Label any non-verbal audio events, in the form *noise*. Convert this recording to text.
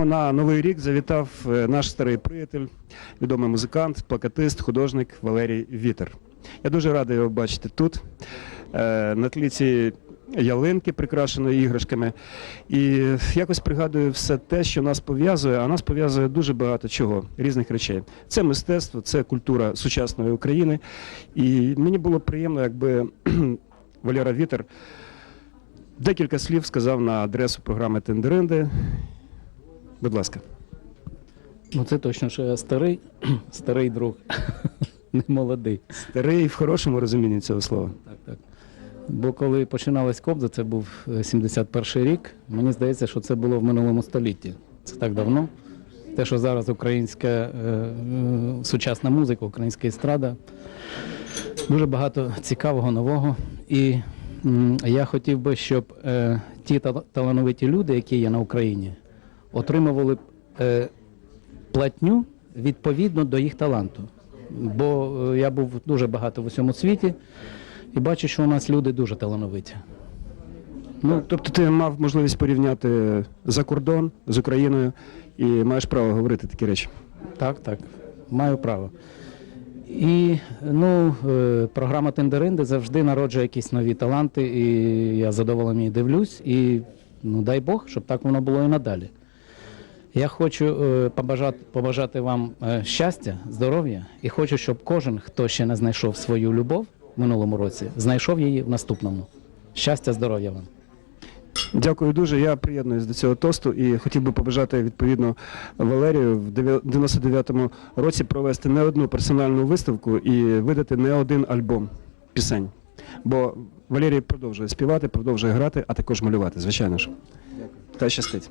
прямо на новий рік завітав е, наш старий приятель, відомий музикант, плакатист, художник Валерій Вітер. Я дуже радий його бачити тут, е, на тлі цієї ялинки, прикрашеної іграшками. І якось пригадую все те, що нас пов'язує, а нас пов'язує дуже багато чого, різних речей. Це мистецтво, це культура сучасної України. І мені було приємно, якби *clears throat* Валера Вітер декілька слів сказав на адресу програми Тендеринди. Будь ласка. Ну це точно, що я старий, *clears throat* старий друг, *laughs* не молодий. Старий в хорошому розумінні цього слова. Так, так. Бо коли починалась кобза, це був е, 71-й рік. Мені здається, що це було в минулому столітті. Це так давно. Те, що зараз українська е, е, сучасна музика, українська естрада, дуже багато цікавого, нового. І м, я хотів би, щоб е, ті тал- талановиті люди, які є на Україні, отримували б е, платню відповідно до їх таланту. Бо е, я був дуже багато в усьому світі і бачу, що у нас люди дуже талановиті. Ну, тобто ти мав можливість порівняти за кордон з Україною і маєш право говорити такі речі. Так, так, маю право. І ну, е, програма Тендеринди завжди народжує якісь нові таланти, і я задоволений дивлюсь. І ну, дай Бог, щоб так воно було і надалі. Я хочу е, побажати, побажати вам е, щастя, здоров'я, і хочу, щоб кожен, хто ще не знайшов свою любов в минулому році, знайшов її в наступному. Щастя, здоров'я вам. Дякую дуже. Я приєднуюсь до цього тосту і хотів би побажати відповідно Валерію в 99-му році провести не одну персональну виставку і видати не один альбом пісень. Бо Валерій продовжує співати, продовжує грати, а також малювати, звичайно ж. Та щастить.